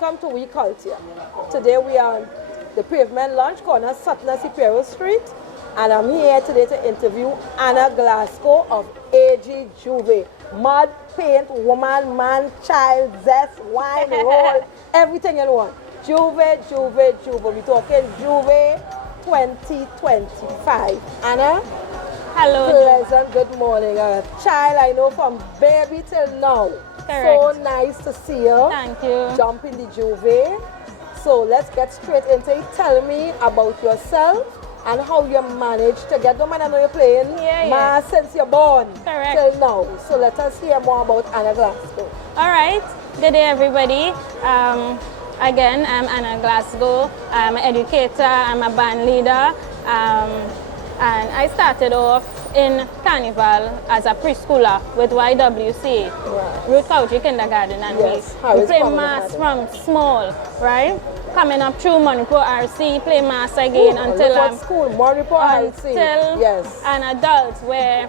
welcome to We Couttier. Today we are on the Pavement Lounge corner, Sutton and Superior Street, and I'm here today to interview Anna Glasgow of AG Jouvert. Mud, paint, woman, man, child, zest, wine, roll, everything you want. Jouvert. We're talking Jouvert 2025. Anna? Hello. Pleasant good morning. Child, I know from baby till now. Correct. So nice to see you. Thank you. Jump in the Jouvert. So let's get straight into it. Tell me about yourself and how you managed to get the man. I know you're playing since you're born. Correct. Till now. So let us hear more about Anna Glasgow. All right. Good day, everybody. Again, I'm Anna Glasgow. I'm an educator. I'm a band leader. And I started off in Carnival as a preschooler with YWC, Ruth Couttier Kindergarten, and we play mass from small, right? Coming up through Manipur RC, play mass again until an adult, where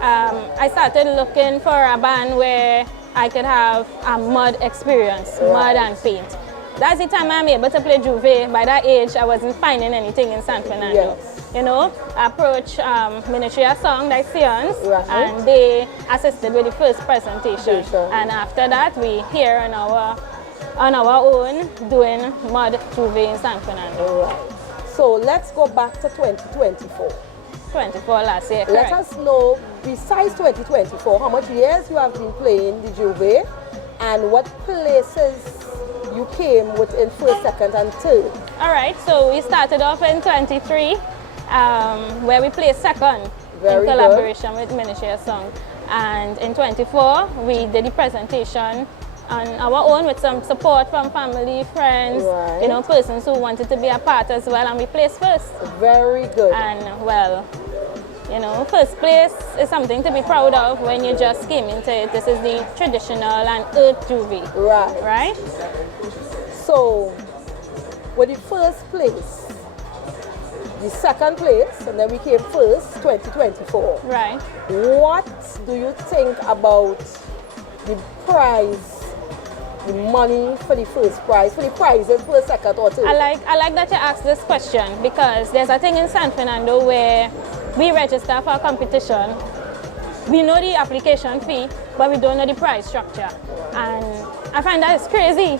I started looking for a band where I could have a mud experience, mud and paint. That's the time I'm able to play Jouvert. By that age, I wasn't finding anything in San Fernando. You know, I approached Ministry of Song, like Sions, and they assisted with the first presentation. And after that, we here on our own doing mud Jouvert in San Fernando. Right. So let's go back to 2024. 24 last year, correct. Let us know, besides 2024, how much years you have been playing the Jouvert and what places you came with in first, second, and third. All right, so we started off in 23, where we placed second in collaboration with Ministry of Song. And in 24, we did the presentation on our own with some support from family, friends, you know, persons who wanted to be a part as well, and we placed first. Very good. And well, you know, first place is something to be proud of when you just came into it. This is the traditional and earth Jouvert. Right? So, with the first place, the second place, and then we came first, 2024. Right. What do you think about the prize, the money for the first prize, for the prizes first, second, or third? I like that you asked this question, because there's a thing in San Fernando where we register for a competition. We know the application fee, but we don't know the prize structure. And I find that is crazy.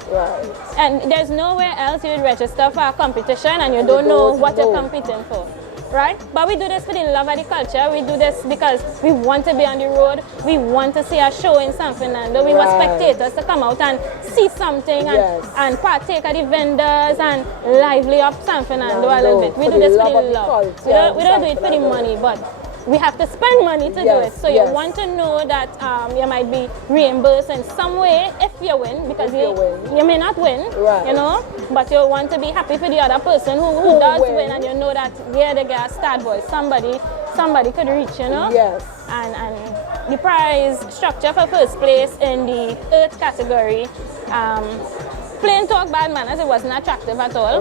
And there's nowhere else you would register for a competition and you don't know what you're competing for. Right? But we do this for the love of the culture. We do this because we want to be on the road. We want to see a show in San Fernando. We want spectators to come out and see something and partake of the vendors and lively up San Fernando a little bit. We do this for the love. We don't do it for the money, but we have to spend money to do it. So you want to know that you might be reimbursed in some way if you win, because you may not win, you know, but you want to be happy for the other person who does win, and you know that they get a start boy. Somebody could reach, you know. And the prize structure for first place in the earth category, plain talk, bad manners, it wasn't attractive at all.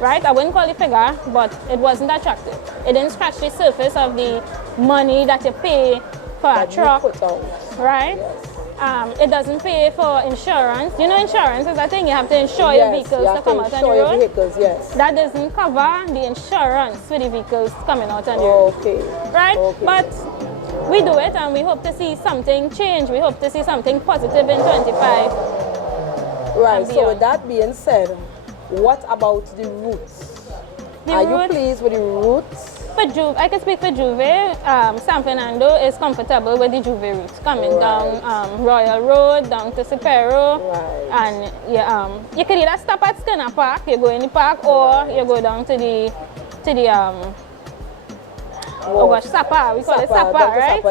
Right? I wouldn't call it figure, but it wasn't attractive. It didn't scratch the surface of the money that you pay for a truck. Right? It doesn't pay for insurance. You know, insurance is a thing. You have to insure your vehicles to come out on the road. That doesn't cover the insurance for the vehicles coming out on the road. Right? But we do it, and we hope to see something change. We hope to see something positive in 25. Right, so with that being said, what about the routes? Are you pleased with the routes? I can speak for Jouvert. San Fernando is comfortable with the Jouvert routes, coming down Royal Road, down to Superior, and you can either stop at Skinner Park, you go in the park, or you go down to the Sapa, we call it Sapa, right? So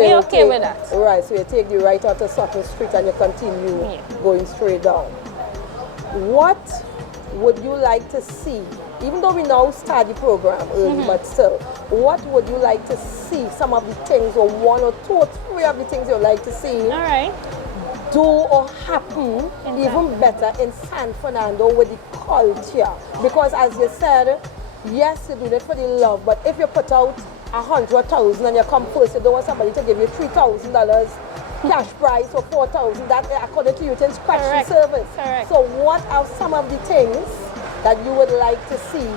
we're okay with that. Right, so you take the right onto Sutton Street and you continue going straight down. What would you like to see, even though we now start the program early, but still, what would you like to see, some of the things, or one or two or three of the things you'd like to see do or happen even better in San Fernando with the culture? Because as you said, yes, you do it for the love, but if you put out 100,000 and you come first, you don't want somebody to give you $3,000 cash prize for 4,000. That according to you, it's inspection Correct. service. Correct. So what are some of the things that you would like to see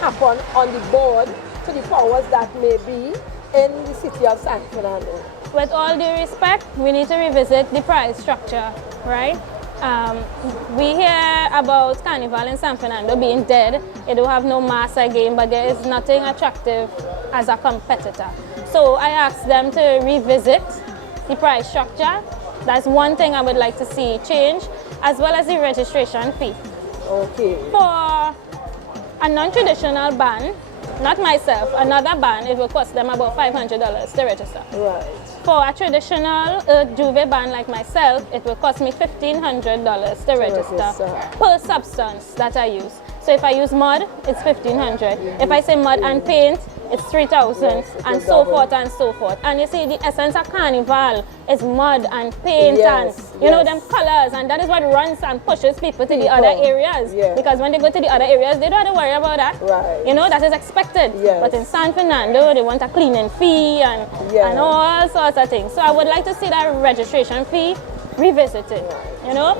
happen on the board to the powers that may be in the city of San Fernando? With all due respect, we need to revisit the price structure, right? We hear about Carnival in San Fernando being dead. It don't have no mass again, but there is nothing attractive as a competitor. So I asked them to revisit the price structure. That's one thing I would like to see change, as well as the registration fee. Okay. For a non-traditional band, not myself, another band, it will cost them about $500 to register. Right. For a traditional Jouvert band like myself, it will cost me $1,500 to register per substance that I use. So if I use mud, it's $1,500. If I say mud and paint, it's $3,000, Yes, and so forth and so forth. And you see, the essence of Carnival is mud and paint and you know them colors, and that is what runs and pushes people to the other areas. Yes. Because when they go to the other areas, they don't have to worry about that. Right. You know, that is expected. Yes. But in San Fernando, they want a cleaning fee and all sorts of things. So I would like to see that registration fee revisited. You know,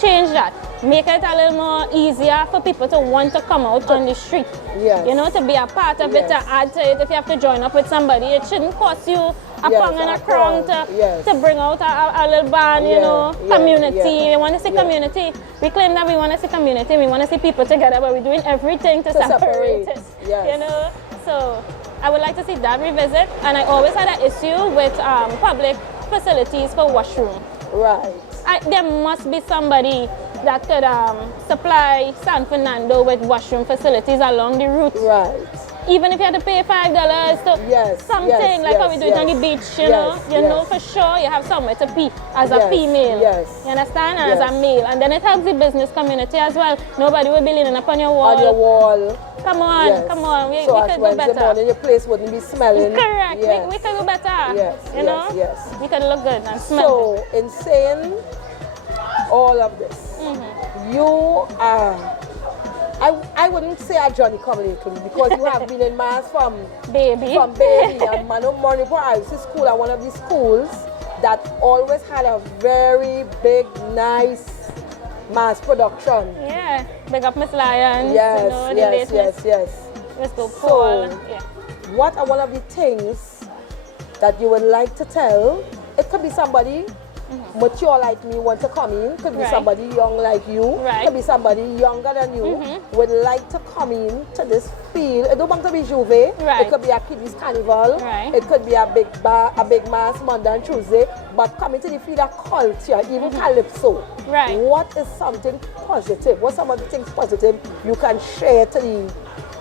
change that. Make it a little more easier for people to want to come out on the street. Yes. You know, to be a part of it, to add to it. If you have to join up with somebody, it shouldn't cost you a pound and a crown to bring out a little band, you know, community. We want to see community. We claim that we want to see community. We want to see people together, but we're doing everything to separate it. Yes. You know, so I would like to see that revisit. And I always had an issue with public facilities for washroom. Right. There must be somebody that could supply San Fernando with washroom facilities along the route. Right. Even if you had to pay $5 to something like how we do it on the beach, you know for sure you have somewhere to pee as a female. Yes. You understand? And as a male. And then it helps the business community as well. Nobody will be leaning up on your wall. On your wall. Come on, come on. We could do better. Morning, your place wouldn't be smelling. Correct. Yes. We could do better. Yes. You know? Yes. We could look good and smell good. So, in saying all of this, you are, I wouldn't say a Johnny come lately because you have been in mass from baby and Mano Monipo IC school are one of the schools that always had a very big, nice mass production. Yeah, big up Miss Lions. Yes, you know, yes. Mr. Paul. What are one of the things that you would like to tell? It could be somebody mature like me want to come in, could be somebody young like you, could be somebody younger than you, would like to come in to this field. It don't want to be Jouvert, it could be a kiddies carnival, it could be a big bar, a big mass Monday and Tuesday, but coming to the field of culture, even calypso. What is something positive? What's some of the things positive you can share to the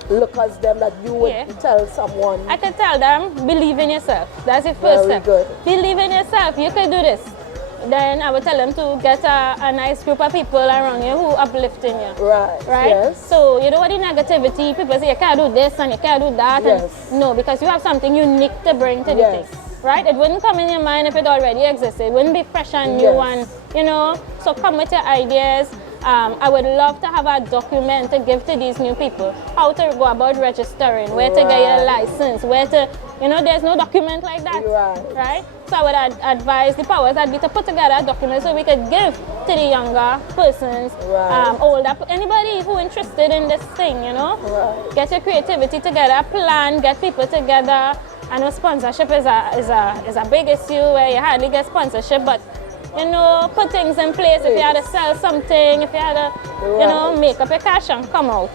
lookers them that you would tell someone? I could tell them, believe in yourself. That's the first step. Good. Believe in yourself. You can do this. Then I would tell them to get a nice group of people around you who uplifting you. Right. Yes. So you don't want the negativity. People say you can't do this and you can't do that. And no, because you have something unique to bring to the thing. Right? It wouldn't come in your mind if it already existed. It wouldn't be fresh and new and, you know, so come with your ideas. I would love to have a document to give to these new people. How to go about registering, where to get your license, where to, you know, there's no document like that. Right? So I would advise the powers that be to put together a document so we could give to the younger persons, older, anybody who interested in this thing, you know. Get your creativity together, plan, get people together. I know sponsorship is a big issue where you hardly get sponsorship, but you know, put things in place. If you had to sell something, if you had to, you know, make up your cash and come out.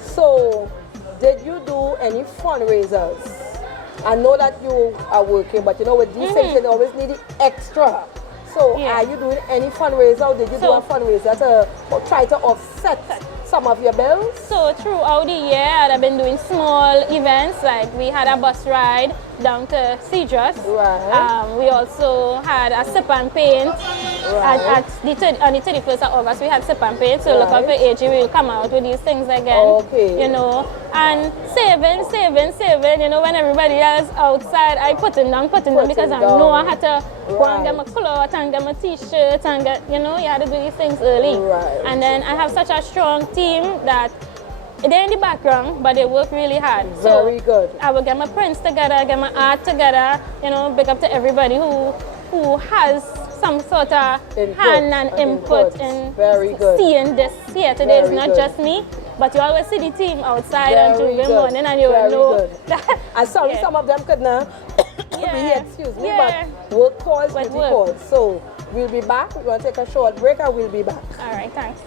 So, did you do any fundraisers? I know that you are working, but you know, with these things, you always need the extra. So, are you doing any fundraiser, or did you do a fundraiser to try to offset some of your bills? So, throughout the year, I've been doing small events, like we had a bus ride down to Cedrus. We also had a sip and paint on the 31st of August. We had sip and paint, so look out for AG, we'll come out with these things again. You know, and saving, you know, when everybody else outside, I putting down because I know I had to go and get my clothes and get my t-shirts and get, you know, you had to do these things early. And then I have such a strong team that they're in the background, but they work really hard. Very good. I will get my prints together, get my art together, you know, big up to everybody who who has some sort of hand and input in seeing this here today. It's not just me, but you always see the team outside on Tuesday morning and you will know that. And sorry, some of them could not be here, excuse me, but work calls, duty calls. So we'll be back. We're going to take a short break and we'll be back. All right, thanks.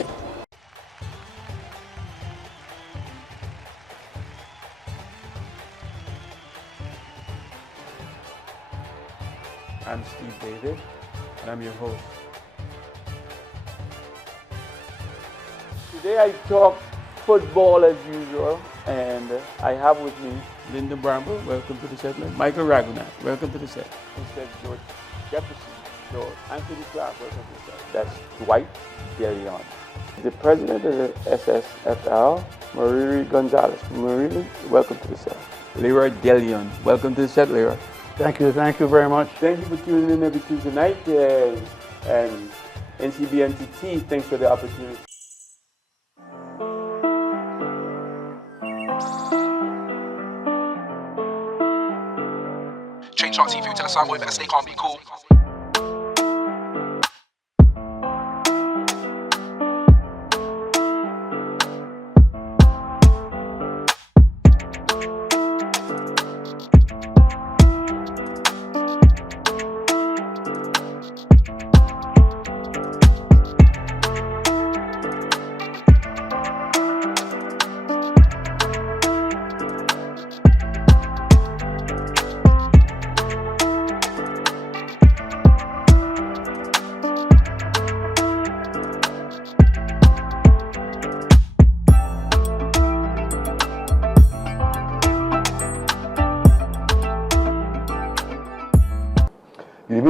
I'm Steve David, and I'm your host. Today I talk football as usual, and I have with me Linda Bramble, welcome to the set. Michael Ragunac, welcome to the set. Instead George Jefferson, George Anthony Clark, welcome to the set. That's Dwight DeLeon. The president of the SSFL, Mariri Gonzalez. Mariri, welcome to the set. Leroy DeLeon, welcome to the set, Leroy. Thank you very much. Thank you for tuning in every Tuesday night, and NCBNTT, thanks for the opportunity. Change shots, if you tell us I'm better stay calm, be cool.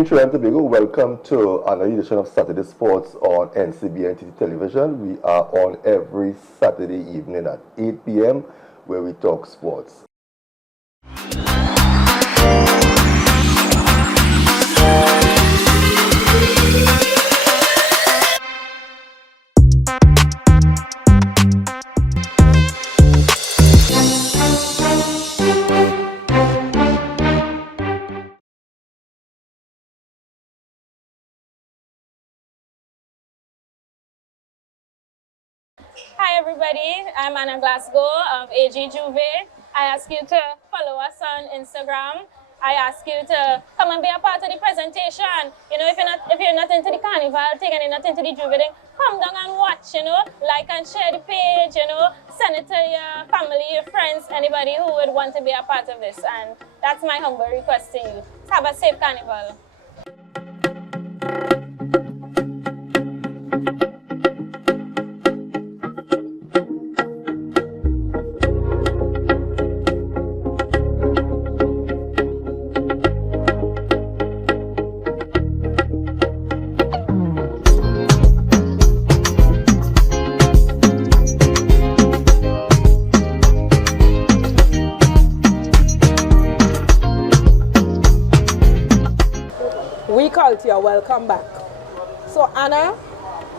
Trinidad and Tobago, welcome to another edition of Saturday Sports on NCBNTT television. We are on every Saturday evening at 8 p.m. where we talk sports. Hi everybody, I'm Anna Glasgow of AG Jouvert. I ask you to follow us on Instagram. I ask you to come and be a part of the presentation. You know, if you're not into the Carnival thing and you're not into the Jouvert thing, come down and watch, you know, like and share the page, you know, send it to your family, your friends, anybody who would want to be a part of this. And that's my humble request to you. Have a safe Carnival. Couttier, welcome back. So Anna,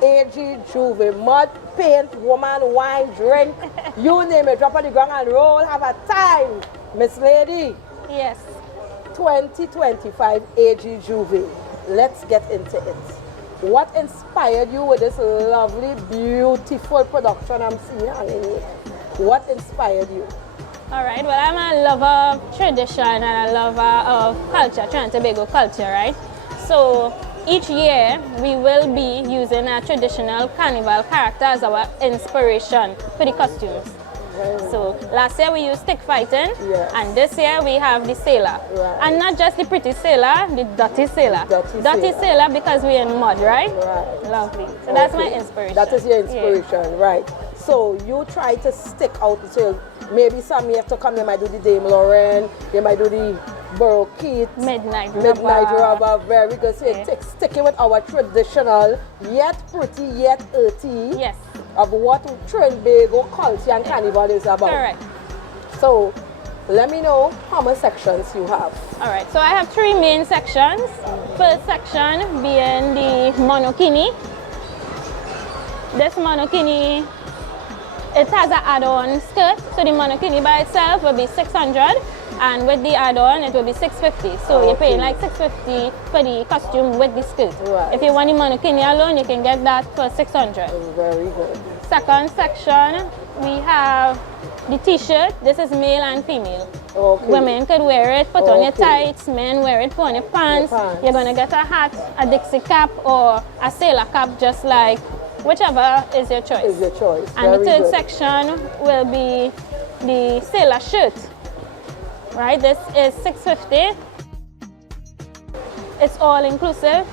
AG Jouvert, mud, paint, woman, wine, drink, you name it, drop on the ground and roll, have a time. Miss Lady. Yes. 2025 AG Jouvert. Let's get into it. What inspired you with this lovely, beautiful production I'm seeing on here? What inspired you? All right, well, I'm a lover of tradition and a lover of culture, Trinidad and Tobago culture, right? So each year we will be using a traditional carnival character as our inspiration for the costumes. So last year we used stick fighting, and this year we have the sailor. And not just the pretty sailor, the dirty sailor. Dirty sailor because we're in mud, right? Lovely. So that's my inspiration. That is your inspiration, right? So you try to stick out, so maybe some you have to come, they might do the Dame Lauren, they might do the Borough Keats, Midnight Rubber, very good. So sticking with our traditional, yet pretty, yet earthy. Yes. Of what Trinidad and Tobago culture and Carnival is about. Correct. So let me know how many sections you have. All right, so I have 3 main sections. First section being the monokini. This monokini It has an add-on skirt, so the monokini by itself will be 600, and with the add-on it will be 650. So you're paying like 650 for the costume with the skirt. Right. If you want the monokini alone, you can get that for 600. Very good. Second section, we have the t-shirt. This is male and female. Okay. Women could wear it, put on your tights, men wear it, put on your pants. You're going to get a hat, a Dixie cap, or a sailor cap, just like whichever is your choice. Is your choice. And the Very third good. section will be the sailor shirt. Right, this is 650. It's all inclusive.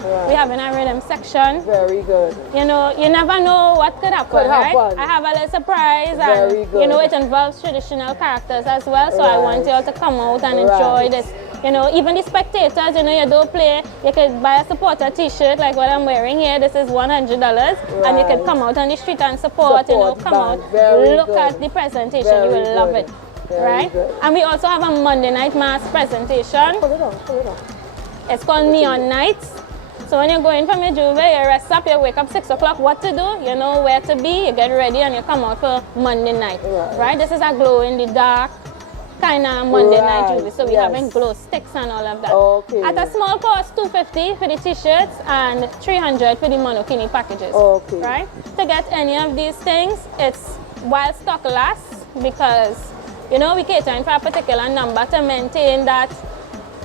Right. We have an rhythm section. Very good. You know, you never know what could happen, right? happen. I have a little surprise, Very and good. you know, it involves traditional characters as well. So I want you all to come out and enjoy this. You know, even the spectators, you know, you don't play, you could buy a supporter t-shirt like what I'm wearing here. This is $100, and you could come out on the street and support, you know, come out, look at the presentation, you will love it. Right? And we also have a Monday night mass presentation. Pull it on, pull it on. It's called Neon Nights. So when you're going from your Jouvert, you rest up, you wake up 6 o'clock, what to do, you know where to be, you get ready and you come out for Monday night. Right? This is a glow in the dark kind of Monday night Jouvert. So we having glow sticks and all of that. Okay. At a small cost, $250 for the t-shirts and $300 for the monokini packages. Okay. Right? To get any of these things, it's while stock lasts, because you know we catering for a particular number to maintain that,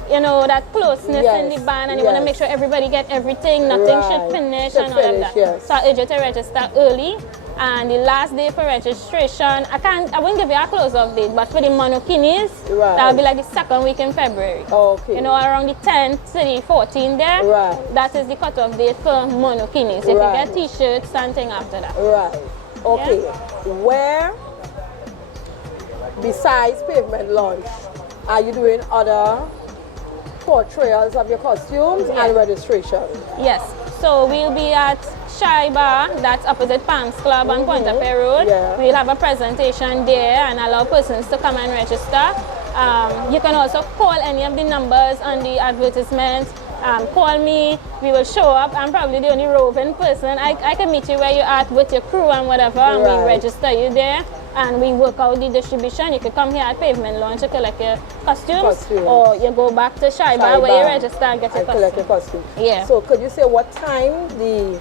you know, that closeness in the band, and you want to make sure everybody get everything, nothing should finish and all of that. So I urge you to register early, and the last day for registration, I won't give you a close-off date, but for the monokinis, that'll be like the second week in February. Okay. You know, around the 10th to the 14th there, that is the cutoff date for monokinis. You can get t-shirts and things after that. Right. Okay. Where, besides pavement launch, are you doing other portrayals of your costumes and registration? Yes, so we'll be at Shy Bar, that's opposite Palms Club on Point of Pear Road. We'll have a presentation there and allow persons to come and register. You can also call any of the numbers on the advertisements. Call me, we will show up. I'm probably the only roving person. I can meet you where you're at with your crew and whatever, and we register you there. And we work out the distribution. You can come here at Pavement Launch to collect your costumes, or you go back to Shy Bar where you register and get your costume. Collect your costume. Yeah. So could you say what time the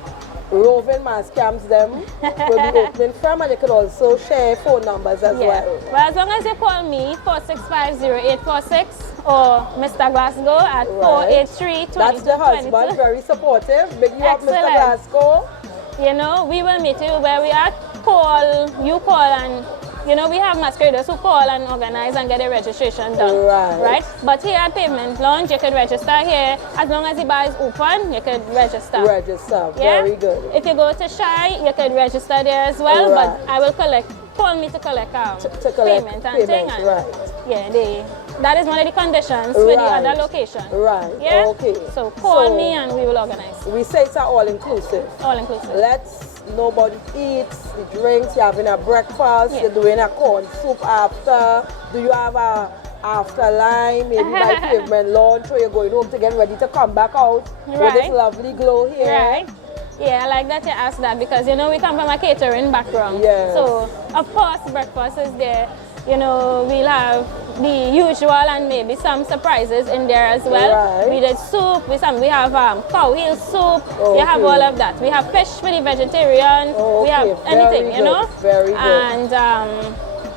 roving mass camps them will be opening from, and you could also share phone numbers as well? Well, as long as you call me 465-0846 or Mr. Glasgow at 483-2222. That's the husband, very supportive. Big you up, Mr. Glasgow. You know, we will meet you where we are. You call, and you know, we have masqueraders who call and organize and get a registration done. Right? But here at Pavement Lounge, you could register here. As long as the bar is open, you could register. Very good. If you go to Shy, you could register there as well, but I will call me to collect payment and thing. Yeah, that is one of the conditions for the other location. Yeah? Okay. So call me and we will organize. We say it's all-inclusive. All-inclusive. Nobody eats, the drinks, you're having a breakfast, you're doing a corn soup after. Do you have a after line, maybe by Pavement Launch, or you're going home to get ready to come back out with this lovely glow here? Yeah, I like that you asked that, because you know we come from a catering background. So of course breakfast is there. You know, we'll have the usual and maybe some surprises in there as well. We did soup, we have cow heel soup, we have all of that. We have fish for the vegetarian, we have anything, you know. And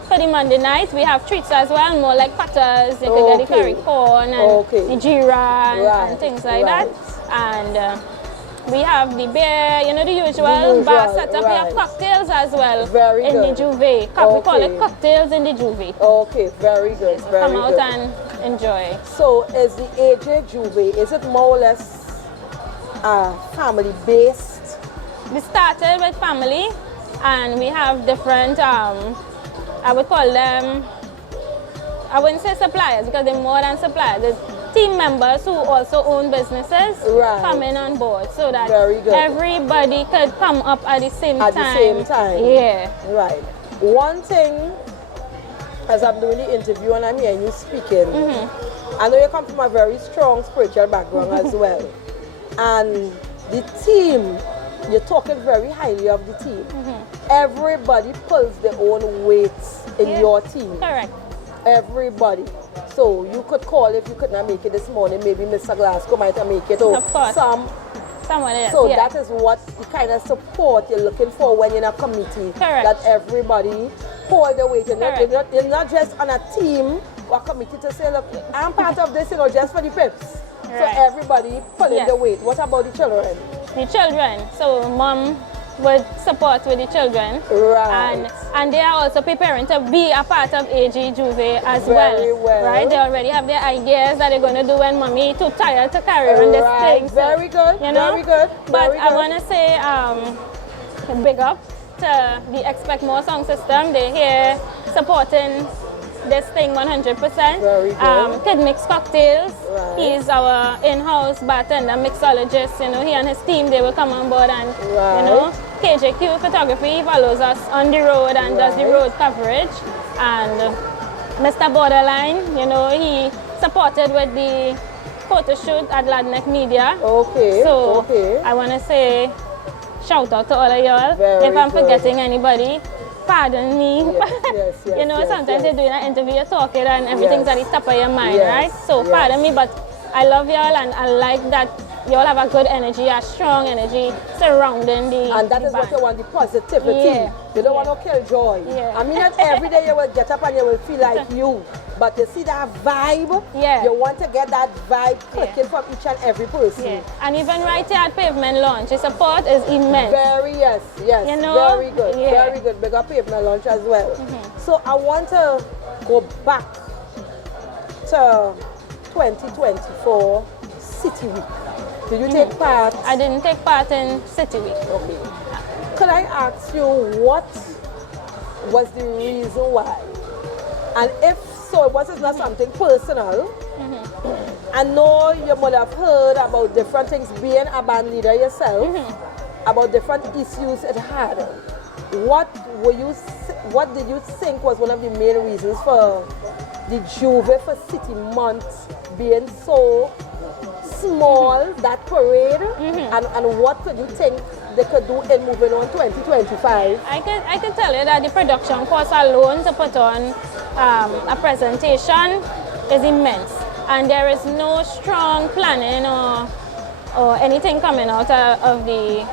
for the Monday night, we have treats as well, more like platters. You can get the curry corn and the jeera and things like that. And we have the beer, you know, the usual bar setup. We have cocktails as well in the Jouvert. We call it cocktails in the Jouvert. Okay, very good. So come out and enjoy. So is the AG Jouvert, is it more or less family based? We started with family, and we have different, I would call them, I wouldn't say suppliers, because they're more than suppliers. There's team members who also own businesses coming on board, so that everybody could come up at the same time. Yeah. Right. One thing, as I'm doing the interview and I'm hearing you speaking, I know you come from a very strong spiritual background as well. And the team you're talking very highly of the team. Everybody pulls their own weights in your team. Correct. Everybody. So you could call if you could not make it this morning. Maybe Mr. Glasgow might have make it. Or Of course. Someone else. So yeah. that is what the kind of support you're looking for when you're in a committee. Correct. That everybody hold the weight. Correct. You're not just on a team or committee to say, look, I'm part of this, just for the pips. Right. So everybody pulling Yes. the weight. What about the children? The children. So mom would support with the children. Right. And they are also preparing to be a part of AG Jouvert as Very well. Right? They already have their ideas that they're going to do when mommy too tired to carry on this thing. So, Very good. you know? Very good. But Very I good. want to say big up to the Expect More Song System. They're here supporting this thing 100%. Very good. Kid Mix Cocktails. Right. He's our in-house bartender, mixologist. You know, he and his team, they will come on board and, Right. you know, KJQ Photography, he follows us on the road and does the Right. road coverage. And Mr. Borderline, you know, he supported with the photo shoot at Ladneck Media. Okay. So okay. I want to say shout out to all of y'all. Very If I'm good. forgetting anybody, pardon me. Yes, You know, yes, sometimes yes. you're doing an interview, you're talking and everything's Yes. at the top of your mind, Yes, right? So yes. pardon me, but I love y'all and I like that y'all have a good energy, a strong energy surrounding the And that the is what band. you want, the positivity. Yeah. You don't Yeah. want to kill joy. Yeah. I mean, not every day you will get up and you will feel like you. But you see that vibe, Yeah. you want to get that vibe clicking from each and every person. Yeah. And even right here at Pavement Launch, the support is immense. Very, yes. You know? Very good, Yeah. very good. Big up Pavement Launch as well. So I want to go back to 2024 City Week. Did you take part? I didn't take part in City Week. Okay. Could I ask you what was the reason why? And if so, it was not something personal. I know you might have heard about different things, being a band leader yourself, about different issues it had. What did you think was one of the main reasons for the Jouvert for City month being so small, that parade, and what could you think they could do in moving on 2025? I can tell you that the production cost alone to put on a presentation is immense, and there is no strong planning or anything coming out of the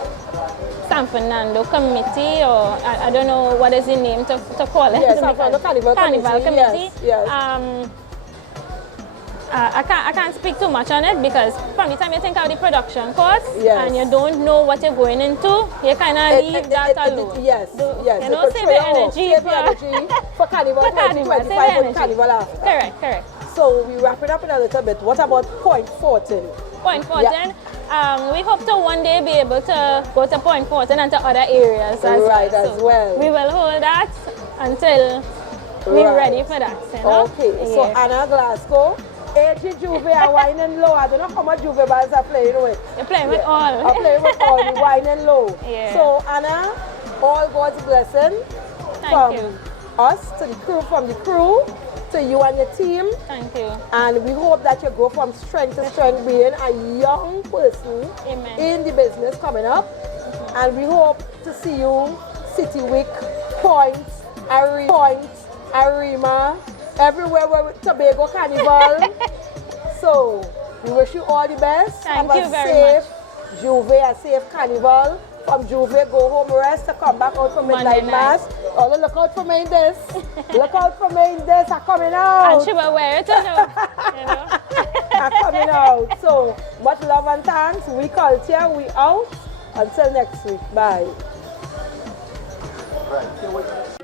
San Fernando committee, or I don't know what is the name to call it. Yes, San Fernando Carnival Committee. Yes. I can't speak too much on it because from the time you think of the production costs Yes. and you don't know what you're going into, you kind of leave that alone. Yes, yes. You know, save your energy for Carnival for Carnival, 2025 save your and energy. Carnival after. Correct. So we wrap it up in a little bit. What about Point 14? Point 14. We hope to one day be able to go to Point 14 and to other areas as Right, well. as well. We will hold that until we're ready for that. You know? Okay, so Yeah. Anna Glasgow, AG Jouvert are whining low. I don't know how much Jouvert bands are playing with. You're playing with all. I'm playing with all the whining low. Yeah. So Anna, all God's blessing from Thank you. us to the crew, from the crew to you and your team. Thank you. And we hope that you grow from strength to strength, being a young person Amen. in the business coming up. And we hope to see you City Week, Point, Arima, everywhere where Tobago Carnival. So we wish you all the best. Thank Have you a very safe Jouvert, a safe Carnival. From Jouvert, go home, rest, to come back out for midnight Monday mass. Oh, look out for me in this. Look out for me in this. I'm coming out. And she will wear it too. You know? I'm coming out. So much love and thanks. We Couttier, we out. Until next week. Bye. Right.